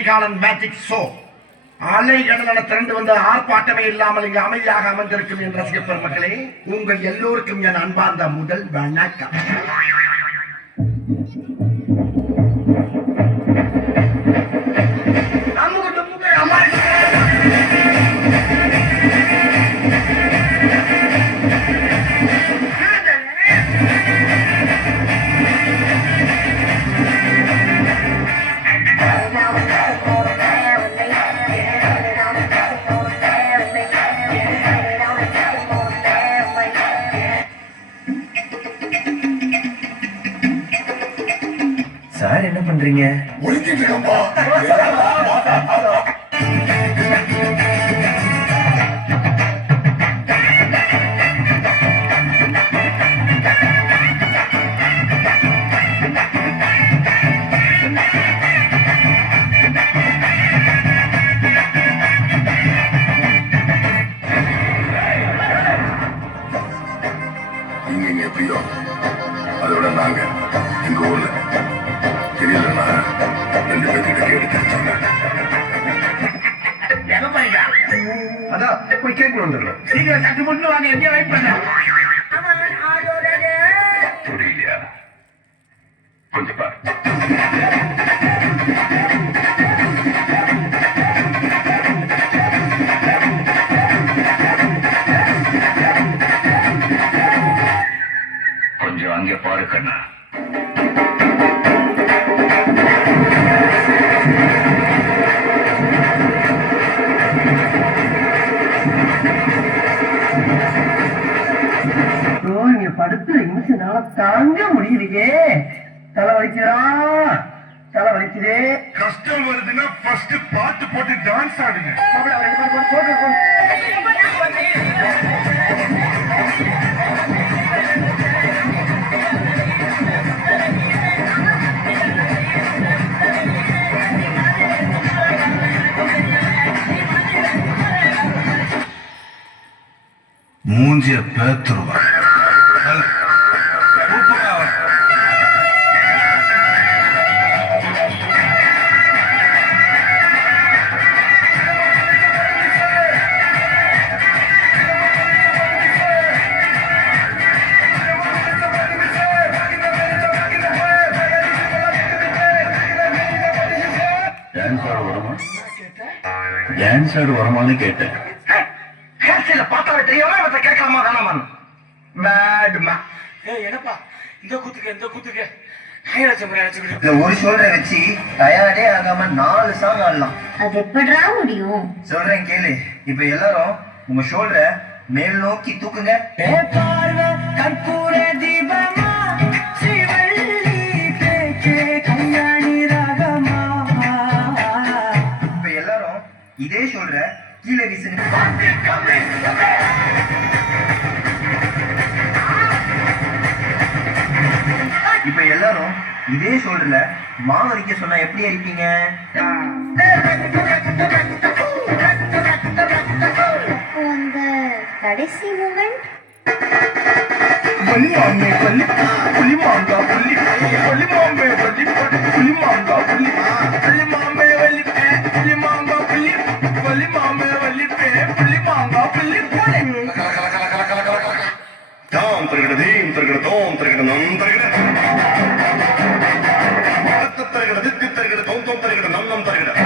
Kirikalan magic show அலைகடலான திரண்டு வந்த ஆர்ப்பாட்டமே இல்லாமல் இங்கு அமைதியாக அமர்ந்திருக்கும் என் ரசிக பெருமக்களே, உங்கள் எல்லோருக்கும் என் அன்பார்ந்த முதல் வணக்கம். சார் என்ன பண்றீங்க? நீங்க எப்படியோ அதோட நாங்க எங்க ஊர்ல தெரியலன்னா 2 பேர்கிட்ட கேட்டு அதான் போய் கேட்கணும் வந்துடுறோம். நீங்க சற்று முன்னு வாங்க, எங்கேயும் வெயிட் பண்ண புரியலையா? கொஞ்சம் பாரு. கொஞ்சம் அங்கே பாரு கண்ணா. படுத்து நிமிஷனால தாங்க முடியலையே. தலை வலிக்குதே. கஷ்டம் வருதுன்னா ஃபர்ஸ்ட் பாட்டு போட்டு டான்ஸ் ஆடுங்க. மூஞ்சிய பேத்துருவா. டான்ஸ் ஆடு வருமானு கேட்டேன். பார்த்தாலே தெரியாம இவற்றை கேட்கலாமா வேணாமா? மேட்மா என்னப்பா இந்த குத்துக்கு ஒரு ஷோல்டரை வச்சு டயர்டே ஆகாம 4 சாங் ஆடலாம். அது எப்படிடா முடியும்? சொல்றேன் கேளு. இப்ப எல்லாரும் உங்க ஷோல்டரை மேல் நோக்கி தூக்குங்க. இப்ப எல்லாரும் இதே ஷோல்டரை கீழே வீசுங்க. இப்ப எல்லாரும் இதே ஷோல்டர்ல மாவரிக்க சொன்னா எப்படி அடிப்பீங்க? அந்த கடைசி மூமெண்ட் புலிமாமே புலி புலிமாங்கா புலி புலிமாமே புலி புலிமாங்கா புலி புலிமாமே வலி புலிமாங்கா புலி புலிமாமே வலி புலிமாங்கா புலி தாம் தரகடதீம் தரகடதோம் தரகடனம் தரகட தரகட திக்கு தரகட தோம் தோம் தரகட நம் நம் தரகட